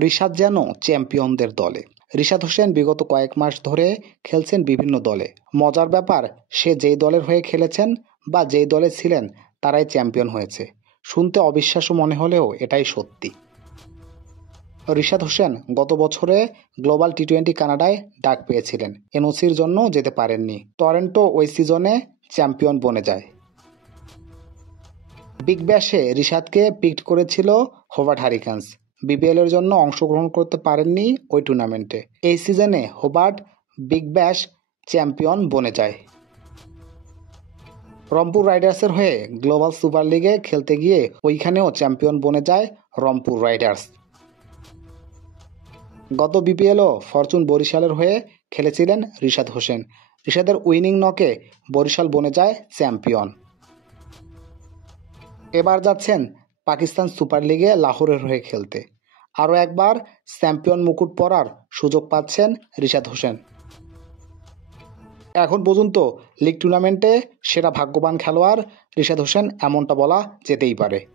রিশাদ যেন চ্যাম্পিয়নদের দলে। রিশাদ হোসেন বিগত কয়েক মাস ধরে খেলছেন বিভিন্ন দলে। মজার ব্যাপার, সে যেই দলের হয়ে খেলেছেন বা যেই দলে ছিলেন তারাই চ্যাম্পিয়ন হয়েছে। শুনতে অবিশ্বাস্য মনে হলেও এটাই সত্যি। রিশাদ হোসেন গত বছরে গ্লোবাল টি-20 কানাডায় ডাক পেয়েছিলেন, এনওসির জন্য যেতে পারেননি। টরন্টো ওই সিজনে চ্যাম্পিয়ন বনে যায়। বিগ ব্যাশে রিশাদকে পিকড করেছিল হোবার্ট হারিকেনস। বিপিএল এর জন্য অংশগ্রহণ করতে পারেননি ওই টুর্নামেন্টে। এই সিজনে হোবার্ট বিগ ব্যাশ চ্যাম্পিয়ন বনে যায়। রংপুর রাইডার্সের হয়ে গ্লোবাল সুপার লিগে খেলতে গিয়ে ওইখানেও চ্যাম্পিয়ন বনে যায় রংপুর রাইডার্স। গত বিপিএলও ফরচুন বরিশালের হয়ে খেলেছিলেন রিশাদ হোসেন। রিশাদের উইনিং নকে বরিশাল বনে যায় চ্যাম্পিয়ন। এবার যাচ্ছেন পাকিস্তান সুপার লিগে লাহোরের হয়ে খেলতে। আরও একবার চ্যাম্পিয়ন মুকুট পরার সুযোগ পাচ্ছেন রিশাদ হোসেন। এখন পর্যন্ত লিগ টুর্নামেন্টে সেরা ভাগ্যবান খেলোয়াড় রিশাদ হোসেন, এমনটা বলা যেতেই পারে।